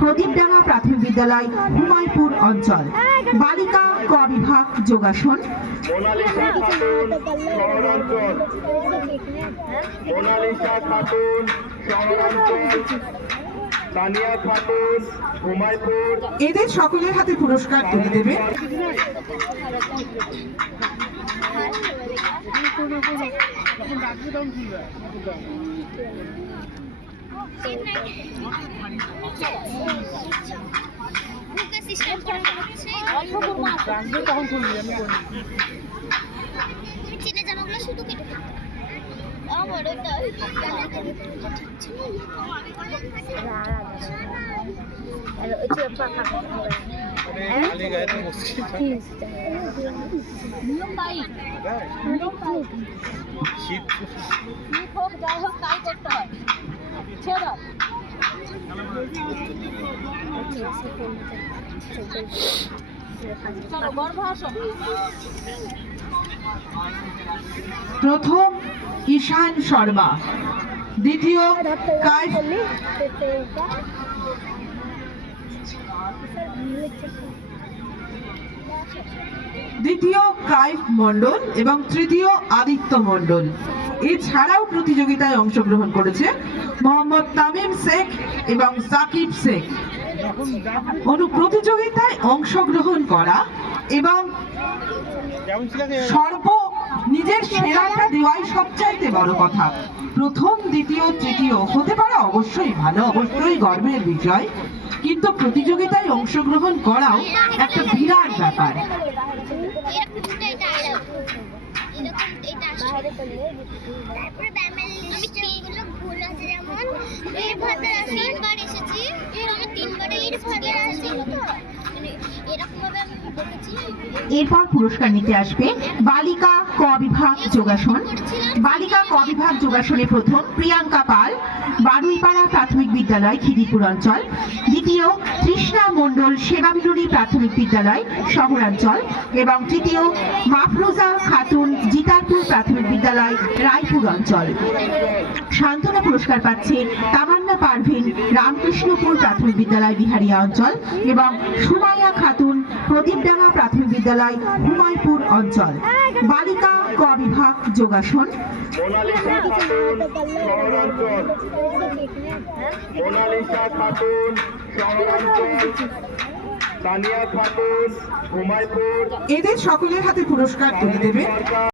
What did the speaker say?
প্রদীপডাঙ্গা প্রাথমিক বিদ্যালয় হুমায়পুর অঞ্চল। বালিকা ক বিভাগ যোগাসন। এদের সকলের হাতে পুরস্কার তুলে দেবে প্রথম ঈশান শর্মা, দ্বিতীয় কাইফ মন্ডল এবং তৃতীয় আদিত্য মন্ডল। এছাড়াও প্রতিযোগিতায় অংশগ্রহণ করেছে মোহাম্মদ তামিম শেখ এবং সাকিব শেখ। প্রতিযোগিতায় অংশগ্রহণ করা এবং নিজের সেরাটা দেওয়াই সবচাইতে বড় কথা। প্রথম, দ্বিতীয়, তৃতীয় হতে পারে অবশ্যই ভালো, অবশ্যই গর্বের বিষয়, কিন্তু প্রতিযোগিতায় অংশগ্রহণ করাও একটা বিরাট ব্যাপার। এরপর পুরস্কার নিতে আসবে বালিকা ক বিভাগ যোগাসন। বালিকা ক বিভাগ যোগাসনে প্রথম প্রিয়াঙ্কা পাল, বারুইপাড়া প্রাথমিক বিদ্যালয় খিদিরপুর অঞ্চল। দ্বিতীয় তৃষ্ণা মণ্ডল, সেবাবিরুনি প্রাথমিক বিদ্যালয় শহরাঞ্চল। এবং তৃতীয় মাফরুজা খাতুন, জিতারপুর প্রাথমিক বিদ্যালয় রায়পুর অঞ্চল। সান্ত্বনা পুরস্কার পাচ্ছে তামান্না পারভিন, রামকৃষ্ণপুর প্রাথমিক বিদ্যালয় বিহারিয়া অঞ্চল। এবং সুমাইয়া খাতুন, প্রদীপডাঙ্গা প্রাথমিক বিদ্যালয় হুমায়পুর অঞ্চল। বালিকা ক বিভাগ যোগাসন। এদের সকলের হাতে পুরস্কার তুলে দেবে